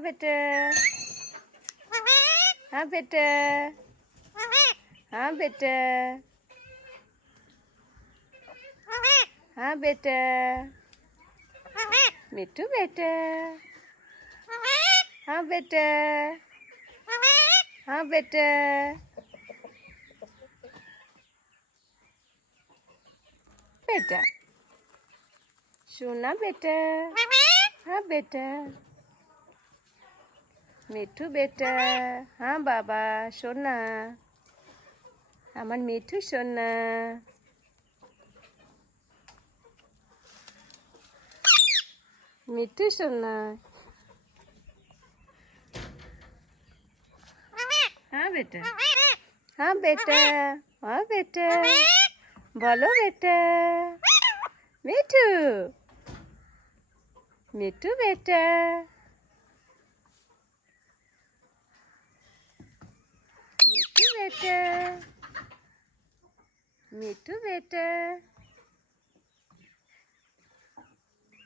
बेटा, हाँ बेटा, हाँ बेटा, हाँ बेटा, मिट्टू बेटा, हाँ बेटा, हाँ बेटा, बेटा, सोना बेटा, हाँ बेटा, मिट्टू बेटा, हाँ बाबा सोना, আমার মিঠু সোনা, মিঠু সোনা, हाँ बेटा, हाँ बेटा, हाँ बेटा, बोलो बेटा, मिठू, मिठू बेटा, मिठू बेटा, मिठू बेटा।